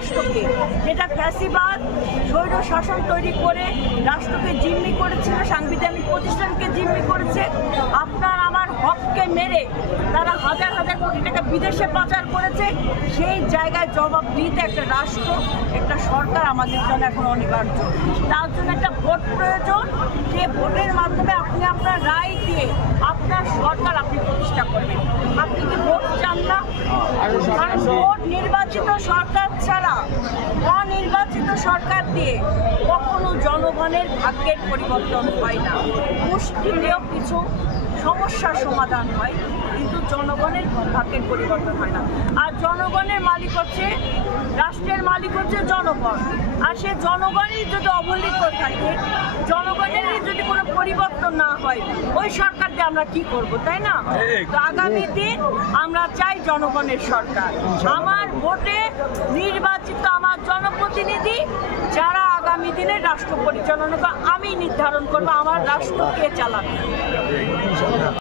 রাষ্ট্রকে, যেটা ফ্যাসিবাদ স্বৈর শাসন তৈরি করে রাষ্ট্রকে জিম্মি করেছিল, সাংবিধানিক প্রতিষ্ঠানকে জিম্মি করেছে। আপনার আমার হককে মেরে তারা হাজার হাজার কোটি টাকা বিদেশে পাচার করেছে। সেই জায়গায় জবাব দিতে একটা রাষ্ট্র, একটা সরকার আমাদের জন্য এখন অনিবার্য। তার জন্য একটা ভোট প্রয়োজন। যে ভোটের মাধ্যমে আপনি আপনার রায় দিয়ে আপনার সরকার আপনি প্রতিষ্ঠা করবেন। আপনি কি ভোট চান না? কারণ ভোট নির্বাচিত সরকার ছাড়া অনির্বাচিত সরকার দিয়ে কখনো জনগণের ভাগ্যের পরিবর্তন হয় না। মুশকিলেও কিছু সমস্যার সমাধান হয়, কিন্তু জনগণের ভাগ্যের পরিবর্তন হয় না। আর জনগণের মালিক হচ্ছে, রাষ্ট্রের মালিক হচ্ছে জনগণ। আর সে জনগণই যদি অবহেলিত থাকে, জনগণেরই যদি কোনো পরিবর্তন না হয়, ওই সরকার দিয়ে আমরা কি করব, তাই না? তো আগামী দিন আমরা চাই জনগণের সরকার। আমার ভোটে নির্বাচিত আমার জনপ্রতিনিধি যারা আগামী দিনে রাষ্ট্র পরিচালনা, আমি নির্ধারণ করবো আমার রাষ্ট্র কে চালাবে।